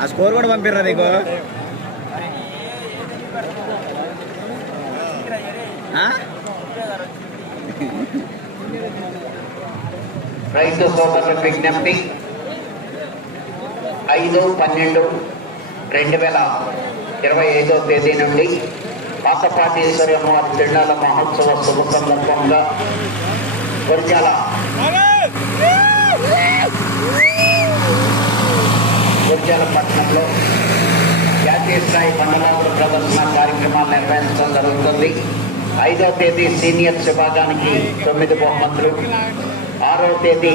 ఆ స్కోర్ కూడా పంపిర్రా నీకు? రైతు సోదరుల విజ్ఞప్తి. ఐదు పన్నెండు రెండు వేల ఇరవై ఐదో తేదీ నుండి పాతపాటేశ్వరి అమ్మవారి తిరునాళ్ళ మహోత్సవ శుభ సందర్భంగా వర్గాల వర్గాల పట్టణంలో జాతీయ స్థాయి మండలాదుల ప్రదర్శన కార్యక్రమాలు నిర్వహించడం జరుగుతుంది. ఐదో తేదీ సీనియర్ విభాగానికి తొమ్మిది బహుమతులు ఆరవ తేదీ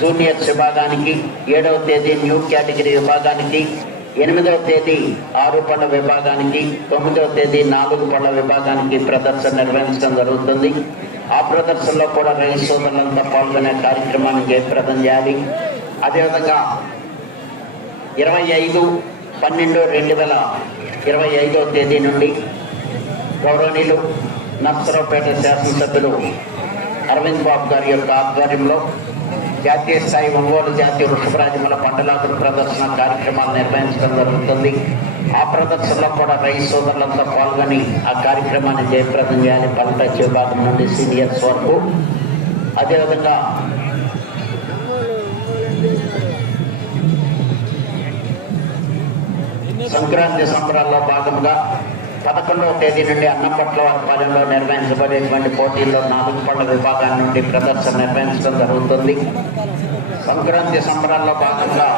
జూనియర్ విభాగానికి ఏడవ తేదీ న్యూ కేటగిరీ విభాగానికి ఎనిమిదవ తేదీ ఆరు పళ్ళ విభాగానికి తొమ్మిదవ తేదీ నాలుగు పళ్ళ విభాగానికి ప్రదర్శన నిర్వహించడం జరుగుతుంది. ఆ ప్రదర్శనలో కూడా రైతు సోదరులంతా పాల్గొనే కార్యక్రమాన్ని జయప్రదం చేయాలి. అదేవిధంగా ఇరవై ఐదు పన్నెండు రెండు వేల ఇరవై ఐదవ తేదీ నుండి గౌరవనీయులు నర్సరావుపేట శాసనసభ్యులు అరవింద్ బాబు గారి యొక్క ఆధ్వర్యంలో జాతీయ స్థాయి ఒంగోలు జాతీయ వృషభరాజముల పంటలాకుల ప్రదర్శన కార్యక్రమాలు నిర్వహించడం జరుగుతుంది. ఆ ప్రదర్శనలో కూడా రైతు సోదరులంతా పాల్గొని ఆ కార్యక్రమాన్ని జయప్రదం చేయాలి. పల్లె విభాగం నుండి సీనియర్స్ వరకు. అదేవిధంగా సంక్రాంతి సంబరాల్లో భాగంగా పదకొండవ తేదీ నుండి అన్నపట్ల ఆధ్వర్యంలో నిర్వహించబడేటువంటి పోటీల్లో నాలుగు పళ్ళ విభాగాల నుండి ప్రదర్శన నిర్వహించడం జరుగుతుంది. సంక్రాంతి సంబరాల్లో భాగంగా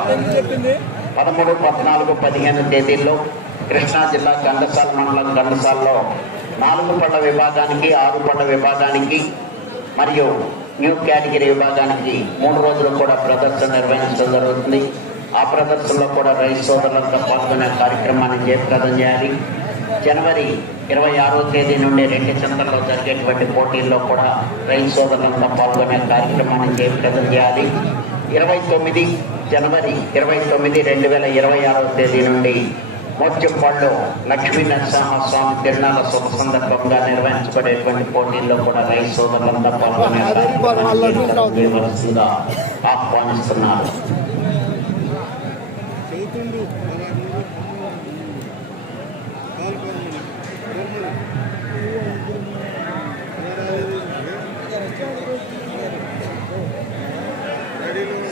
పదమూడు పద్నాలుగు పదిహేను తేదీల్లో కృష్ణా జిల్లా గండసాల మండలం గండసాల్లో నాలుగు పళ్ళ విభాగానికి ఆరు పళ్ళ విభాగానికి మరియు న్యూ కేటగిరీ విభాగానికి మూడు రోజులు కూడా ప్రదర్శన నిర్వహించడం జరుగుతుంది. ఆ ప్రదర్శనలో కూడా రైతు సోదరులంతా పాల్గొనే కార్యక్రమాన్ని జయప్రదం చేయాలి. జనవరి ఇరవై ఆరో తేదీ నుండి రెండు చెంతల్లో జరిగేటువంటి పోటీల్లో కూడా రైతు సోదరులంతా పాల్గొనే కార్యక్రమాన్ని జయప్రదం చేయాలి. ఇరవై తొమ్మిది జనవరి ఇరవై తొమ్మిది రెండు వేల ఇరవై ఆరో తేదీ నుండి మోత్యంపాడులో లక్ష్మీ నరసింహస్వామి తిరునాల శుభ సందర్భంగా నిర్వహించబడేటువంటి పోటీల్లో కూడా రైతు సోదరులంతా పాల్గొనే కార్యక్రమాన్ని ఆహ్వానిస్తున్నారు.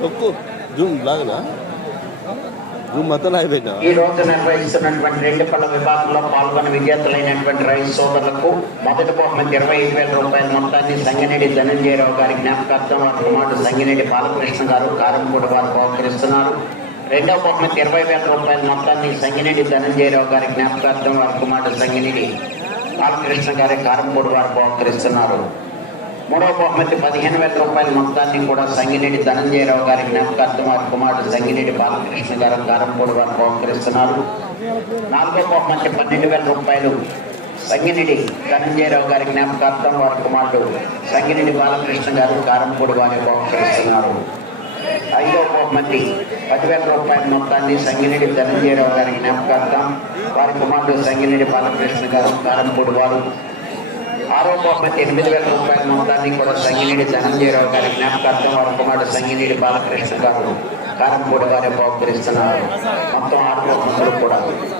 తొక్కు జూమ్ లాగనా? జూమ్ మొత్తం అయిపోయినా ఈ రోజు నిర్వహిస్తున్నటువంటి రెండు పళ్ళ విభాగంలో పాల్గొన్న విద్యార్థులైనటువంటి రైతు సోదరులకు మొదటి బహుమతి ఇరవై ఐదు వేల రూపాయల మొత్తాన్ని సంగినేడి ధనంజయరావు గారి జ్ఞాపకార్థం వారి కుమారుడు సంగినేడి బాలకృష్ణ గారు కారంపూడి వారు బహుకరిస్తున్నారు. రెండవ బహుమతి ఇరవై వేల రూపాయల మొత్తాన్ని సంగినేడి ధనంజయరావు గారి జ్ఞాపకార్థం వారి కుమారుడు సంగినేడి బాలకృష్ణ గారి కారంపూడి వారు బహుకరిస్తున్నారు. మూడవ బహుమతి పదిహేను వేల రూపాయల మొత్తాన్ని కూడా సంగినేడి ధనంజయరావు గారి జ్ఞాపకార్థం వారి కుమారుడు సంగినేడి బాలకృష్ణ గారు గారంపూడి వారు బహుకరిస్తున్నారు. నాలుగో బహుమతి పన్నెండు వేల రూపాయలు సంగినేడి ధనంజయరావు గారి జ్ఞాపకార్థం వారి కుమారుడు సంగినేడి బాలకృష్ణ గారు కారంపూడి వారి బహుకరిస్తున్నారు. ఐదో బహుమతి పదివేల రూపాయల మొత్తాన్ని సంగినేడి ధనంజయరావు గారి జ్ఞాపకార్థం వారి కుమారుడు సంగినేడి బాలకృష్ణ గారు కారంపూడి వారు ఆరో బహుమతి ఎనిమిది వేల రూపాయల మొత్తాన్ని కూడా సంగినేడి ధనంజయరావు గారి జ్ఞాపకార్థం వారి కుమారుడు సంగినేడి బాలకృష్ణ గారు కారంపూడి గారు బహుకరిస్తున్నారు. మొత్తం ఆరు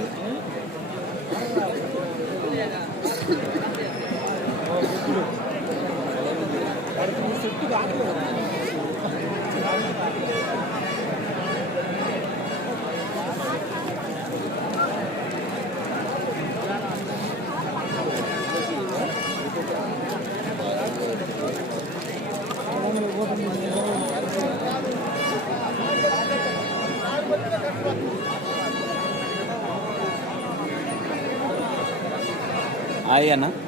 आया ना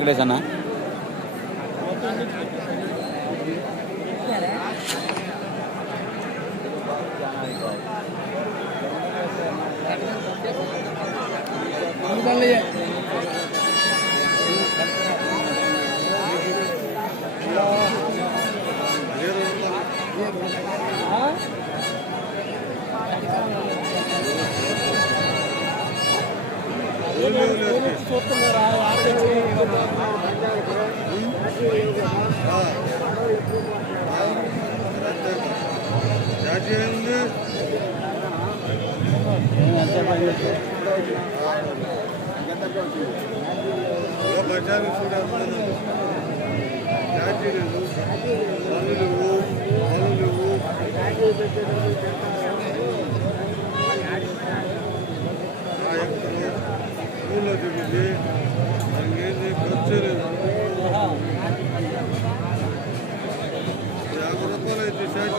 బహుమతులు కూడా హాయ్ అన్న హాయ్ వెంకటేష్ అన్న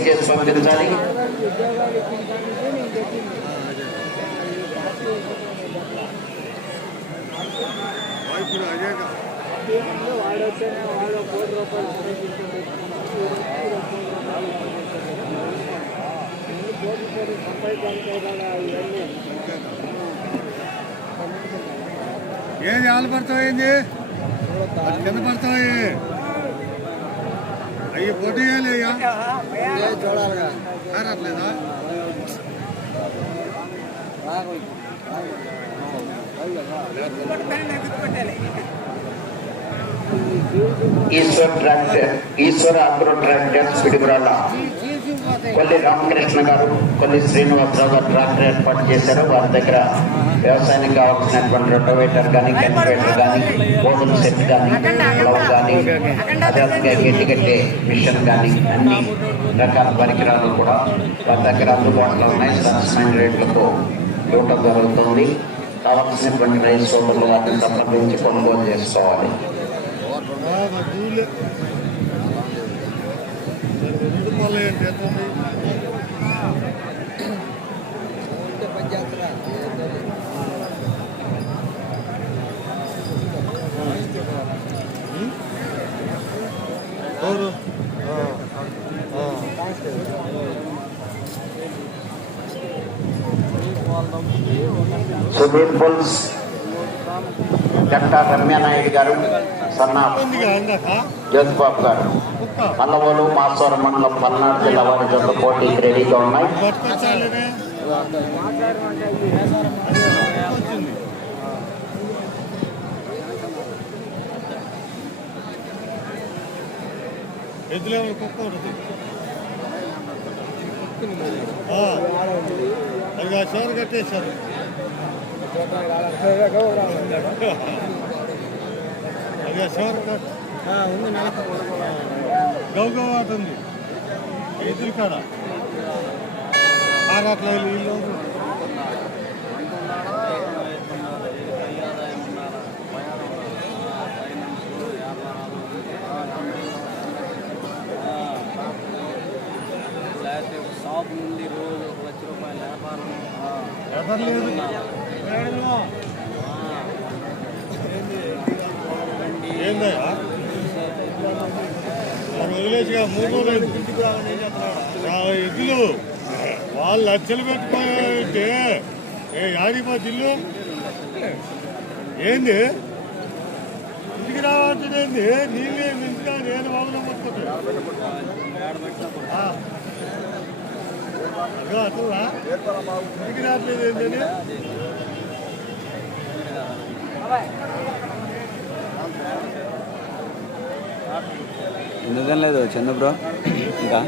చెక్ చేసి పంపించాలి ఏది ఆలు పడతాయింది కింద పడతాయి అవి పోటీ చూడాలిగా Eshwar tractor Eshwara agro tractors Piduguralla Kolli Ramakrishna గారు కొల్లి శ్రీనివాసరావు గారు ట్రాక్టర్ ఏర్పాటు చేశారు. వారి దగ్గర వ్యవసాయానికి కావాల్సినటువంటి రొటోవేటర్ కానీ కల్టివేటర్ కానీ బోధన సెట్ కానీ గ్లవ్ కానీ అదేవిధంగా గట్టి కట్టే మిషన్ కానీ అన్ని రకాల పరికరాలు కూడా వారి దగ్గర అందుబాటులో ఉన్నాయి. సరసమైన రేట్లతో ఇవ్వటం జరుగుతుంది. కావాల్సినటువంటి రైతు సోదరులు వాటిని సంప్రదించి కొనుగోలు చేసుకోవాలి. రెండు పళ్ళు ఏంటి ఎంత ఉంది? ఎవరు ఆ, ఆ. సుధీర్ బుల్స్ రమ్యానాయుడు గారు సన్నా జ్యోతిబాబు గారు. పల్లవోలు మాసవరం మండలం పల్నాడు జిల్లా వారి జత పోటీకి రెడీగా ఉన్నాయి. సార్ అది ఆ కట్టేశారు. గౌగవ ఆట ఉంది ఎదురు కాడ ఆగట్ల వీళ్ళు లేకపోతే ఒక షాప్ నుండి రోజు ఒక లక్ష రూపాయల వ్యాపారం ఎవరు లేదు మూడు రోజులు ఆ వాళ్ళు లక్షలు పెట్టుకోవాలంటే ఏ యాడిపోతే ఇల్లు ఏంది? ఇంటికి రావాల్సింది ఏంది? నీళ్ళు ఏంది ఇంటికా? నేను వాగులో మొత్తుకుంటా అదో అట్లా ఇంటికి రావట్లేదు ఏంటని Thank you. ఎందుకని లేదు చంద్ర బ్రో. ఇంకా?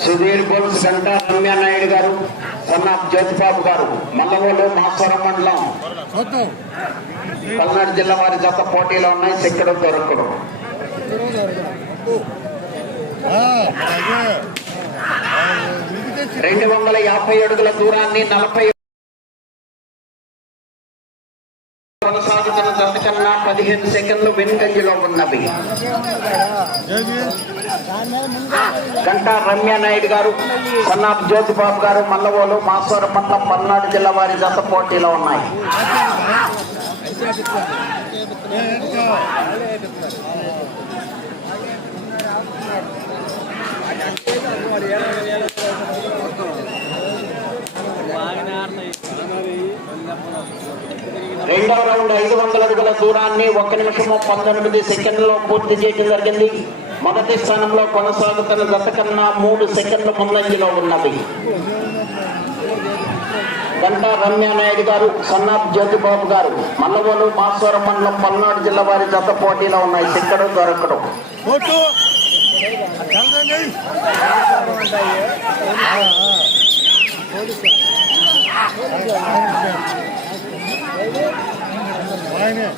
సుధీర్ బుల్స్ గంటా రమ్యానాయుడు గారు సన్నాఫ్ జ్యోతిబాబు గారు మల్లవోలు మాసవరం మండలం. పల్నాడు జిల్లా వారి జత పోటీలో ఉన్నాయి సిక్కడు దొరకడు రెండు వందల యాభై అడుగుల దూరాన్ని నలభై పదిహేను సెకండ్లు వెనుకంజలో ఉన్నవి. ఏది గంటా రమ్యానాయుడు గారు జ్యోతి జ్యోతిబాబు గారు మల్లవోలు మాసవరం పల్నాడు జిల్లా వారి జత పోటీలో ఉన్నాయి. ఏ, రెండవ రౌండ్ ఐదు వందల అడుగుల దూరాన్ని ఒక నిమిషము పంతొమ్మిది సెకండ్లో పూర్తి చేయడం జరిగింది. మొదటి స్థానంలో కొనసాగుతున్న గత కన్నా మూడు సెకండ్ల ముందంజలో ఉన్నది. గంటా రమ్యానాయుడు గారు సన్నాఫ్ జ్యోతిబాబు గారు మల్లవోలు మాసవరం మండలం పల్నాడు జిల్లా వారి జత పోటీలో ఉన్నాయి. సిక్కడు దొరకడం. కొట్టు ఆయనే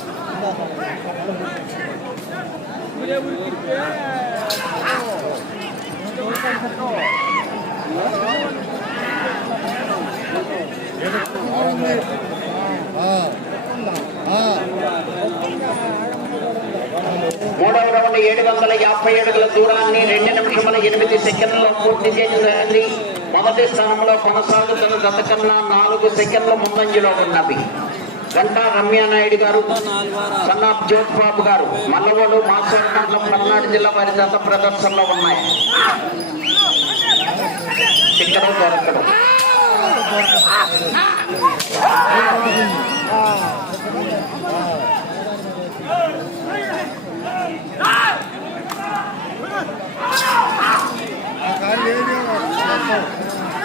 మూడవ రౌండ్ ఏడు వందల యాభై అడుగుల దూరాన్ని రెండు నిమిషముల ఎనిమిది సెకండ్లలో పూర్తి చేయడం జరిగింది మొదటి స్థానంలో కొనసాగుతున్న గత కన్నా నాలుగు సెకండ్ల ముందంజలో ఉన్నవి. గంటా రమ్యానాయుడు గారు సన్నాఫ్ జ్యోత్ బాబు గారు మల్లవోలు మండలం పల్నాడు జిల్లా వారి ప్రదర్శనలో ఉన్నాయి. ఇక్కడ దొరకడం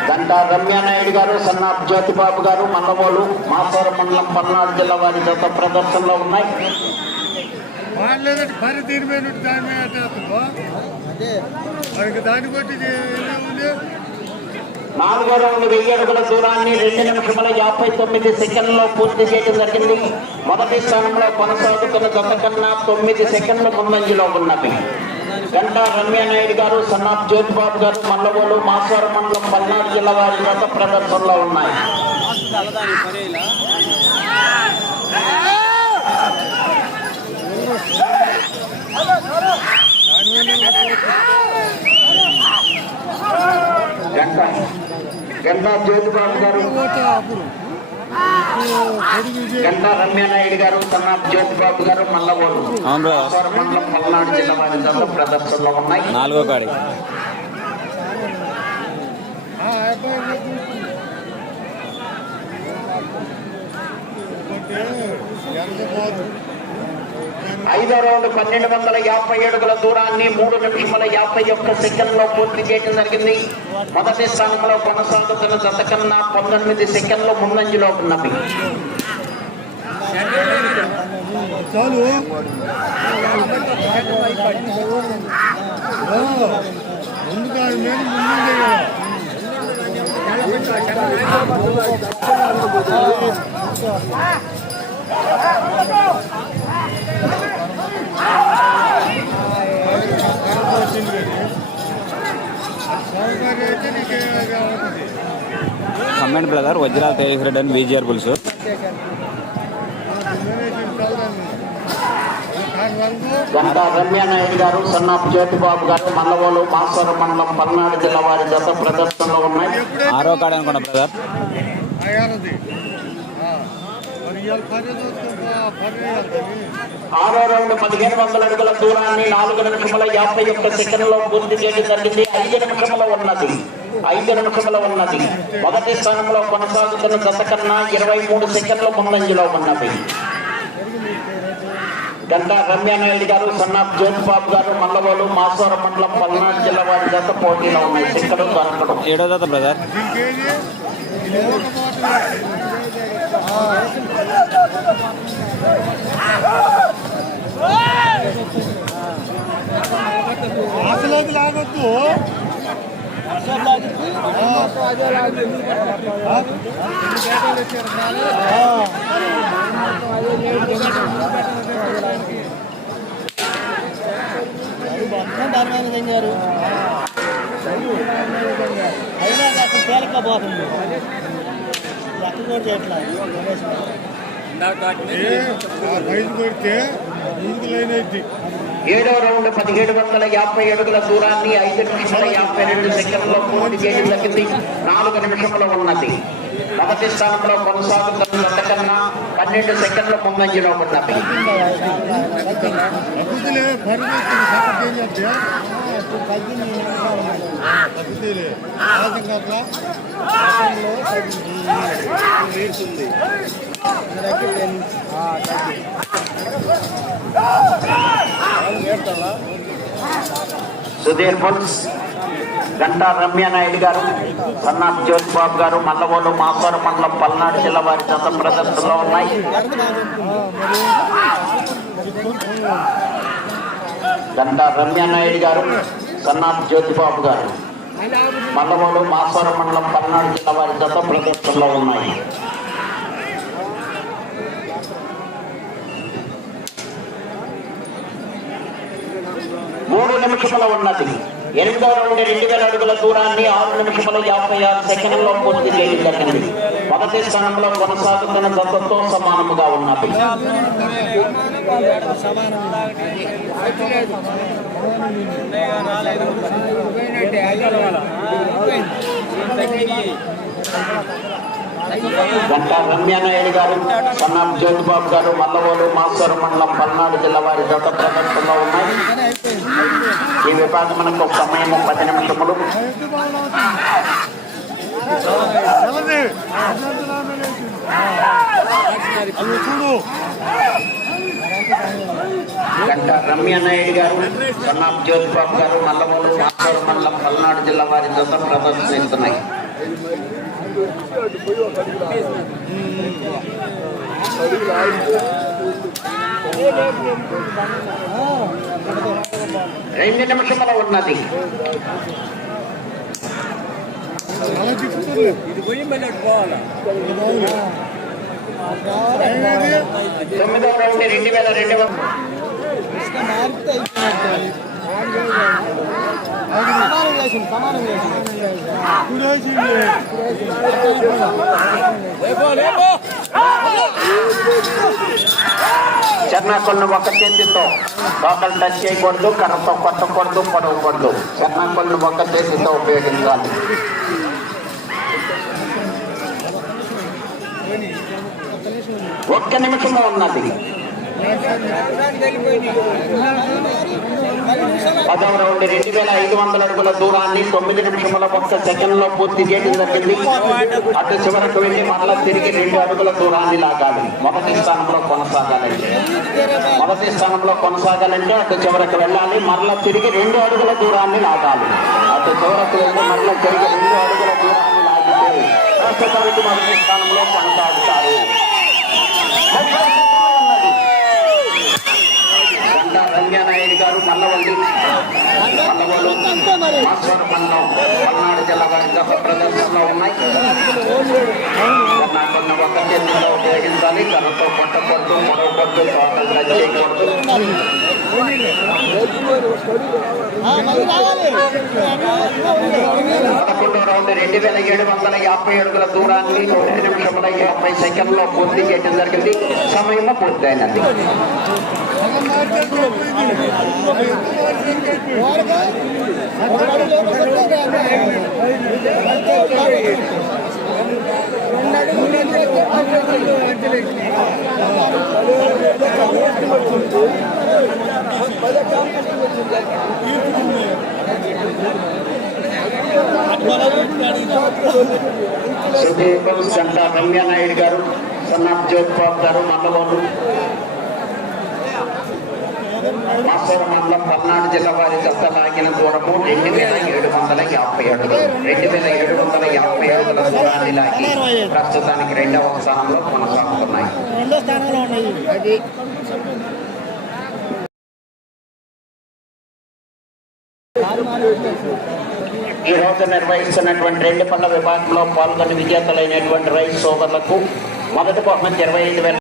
గంటా రమ్యానాయుడు గారు సన్నాఫ్ జ్యోతిబాబు గారు మల్లవోలు మాసూర్ మండలం పల్నాడు జిల్లా వారి గత ప్రదర్శనలో ఉన్నాయి. నాలుగో రౌండ్ వెయ్యి అడుగుల దూరాన్ని రెండు నిమిషముల యాభై తొమ్మిది సెకండ్లో పూర్తి చేయడం జరిగింది. మొదటి స్థానంలో కొనసాగుతున్న గత కన్నా తొమ్మిది సెకండ్ల ముందంజలో ఉన్నవి గంటా రమ్య నాయుడు గారు సన్నాఫ్ జ్యోతిబాబు గారు మల్లవోలు మాసవరం మండలం పల్నాడు జిల్లా వారి గత ప్రదర్శనలో ఉన్నాయి. గంటా పడేలా గంట గంటా జ్యోతిబాబు గారు. గంటా రమ్యానాయుడు గారు సన్నాఫ్ జ్యోతిబాబు గారు మాసవరం మండలం పల్నాడు జిల్లా వారి గత ప్రదర్శనలో ఉన్నాయి. నాలుగో కాడి. ఎంత పోదు ఐదో రౌండ్ పన్నెండు వందల యాభై ఏడుగుల దూరాన్ని మూడు నిమిషముల యాభై ఒక్క సెకండ్లో పూర్తి చేయడం జరిగింది. మొదటి స్థానంలో కొనసాగుతున్న జత కన్నా పంతొమ్మిది సెకండ్లు ముందంజలో ఉన్నవి. చాలు కమెంట్ బ్రదర్ వజ్రాల తేజస్ రెడ్డి అని విజిఆర్ పులుసు గంటా రమ్యానాయుడు గారు సన్నాఫ్ జ్యోతిబాబు గారు మల్లవోలు మాసవరం మండలం పల్నాడు జిల్లా వారి జత ప్రదర్శనలో ఉన్నాయి. ఆరో కాడ అనుకున్నా బ్రదర్. ఆరో రౌండ్ పదిహేను వందల అడుగుల దూరాన్ని నాలుగు నిమిషముల యాభై ఒక్క సెకండ్లో పూర్తి చేయడం జరిగింది. ఐదు నిమిషముల ఉన్నది. ఐదు నిమిషముల ఉన్నది. మొదటి స్థానంలో కొనసాగుతున్న దశ కన్నా ఇరవై మూడు సెకండ్ల ముందంజలో ఉన్నది గంటా రమ్యానాయుడు గారు సన్నాఫ్ జ్యోతిబాబు గారు మల్లవోలు మాసవరం మండలం పల్నాడు జిల్లా వారి జత పోటీలో ఉన్నాయి. సిక్కడం దొరకడం ఏడో బ్రదర్. దీనికేది ఇది ఒక మాట అసలు లాగొద్దు అయినా అక్కడ తేలికపోతుంది లెక్క కూడా చేయట్లేదు. ఏడో రౌండ్ పదిహేడు వందల యాభై అడుగుల దూరాన్ని ఐదు నిమిషముల యాభై రెండు సెకండ్లో పూర్తి చేయడం జరిగింది. నాలుగు నిమిషములు ఉన్నది. మొదటి స్థానంలో కొనసాగుతున్న అంతకన్నా పన్నెండు సెకండ్ల ముందంజలో ఉన్నది. సుధీర్ బుల్స్ గంటా రమ్యానాయుడు గారు సన్నాఫ్ జ్యోతిబాబు గారు మల్లవోలు మాసవరం మండలం పల్నాడు జిల్లా వారి జత ప్రదర్శనలో ఉన్నాయి. గంటా రమ్యానాయుడు గారు సన్నాఫ్ జ్యోతిబాబు గారు మల్లవోలు మాసవరం మండలం పల్నాడు జిల్లా వారి జత ప్రదర్శనలో ఉన్నాయి. మూడు నిమిషముల ఉన్నది. ఎనిమిదో నుండి రెండు వేల అడుగుల దూరాన్ని ఆరు నిమిషముల యాభై ఆరు సెకండ్లో పూర్తి చేయడం జరిగింది. మొదటి స్థానంలో కొనసాగుతున్న జతతో సమానముగా ఉన్నది. గంట రమ్యానాయుడు గారు సన్నాం జ్యోతిబాబు గారు మల్లవోలు మాస్టర్ మండలం పల్నాడు జిల్లా వారి దత్త ప్రదర్శనలో ఉన్నాయి. ఈ విభాగమునకు సమయము పది నిమిషములు. గంట అభ్యంతరాలు నాయుడు గారు సన్నాం జ్యోతిబాబు గారు మల్లమూరు మాస్టర్ మండలం పల్నాడు జిల్లా వారి జత ప్రదర్శిస్తున్నాయి. రెండు నిమిషముల ఉన్నది ఇది పోయి మళ్ళీ పోవాలా రెండు వేల రెండు వందల. మారితే అయిపోయినట్టు. సమానం చేసింది సమానం చేసింది కురేసింది. లేపో లేపో చెన్నాకొల్ని ఒక చేతితో లోకల్ టచ్ చేయకూడదు కర్రతో కొట్టకూడదు పొడవకూడదు చెన్నాకొల్ని ఒక చేతితో ఉపయోగించాలి ఒక్క నిమిషము ఉన్నది పదవ రౌండ్ రెండు వేల ఐదు వందల అడుగుల దూరాన్ని తొమ్మిది నిమిషముల ఒక్క సెకండ్లో పూర్తి చేయడం జరిగింది. అటు చివరకు వెళ్ళి మరలా తిరిగి రెండు అడుగుల దూరాన్ని లాగాలి. మొదటి స్థానంలో కొనసాగాలంటే. మొదటి స్థానంలో కొనసాగాలంటే అటు చివరకు వెళ్ళాలి. మరలా తిరిగి రెండు అడుగుల దూరాన్ని లాగాలి. అటు చివరకు వెళ్ళి మరలా తిరిగి రెండు అడుగుల దూరాన్ని లాగితే ప్రస్తుతానికి మొదటి స్థానంలో కొనసాగుతారు. రంగానాయుడు గారు మల్లవల్లి. మల్లవల్లు మాస్టర్ మండలం పల్నాడు జిల్లా దశ ప్రదర్శనలో ఉన్నాయి. ఒక చేతిలో ఉపయోగించాలి. కర్రతో కొట్టకూడదు పొడవకూడదు తోటలు చేయకూడదు పదకొండో రౌండ్ రెండు వేల ఏడు వందల యాభై అడుగుల దూరాన్ని రెండు నిమిషముల యాభై సెకండ్లో పూర్తి చేయడం జరిగింది. సమయం పూర్తయినది. సుదీప్ సంట రమ్యానాయుడు గారు సన్నాఫ్ జ్యోతిబాబు గారు మండలంలో మాసూర మండలం పల్నాడు జిల్లా వారి దత్త లాగిన దూరము రెండు వేల ఏడు వందల యాభై అడుగులు రెండు వేల ఏడు వందల యాభై అడుగుల దూరాన్ని లాగి ప్రస్తుతానికి రెండవ స్థానంలో కొనసాగుతున్నాయి రెండో స్థానంలో ఉన్నాయి ఈ రోజు నిర్వహిస్తున్నటువంటి రెండు పళ్ళ విభాగంలో పాల్గొని విజేతలైనటువంటి రైతు సోదరులకు మొదటి బహుమతి ఇరవై ఐదు వేల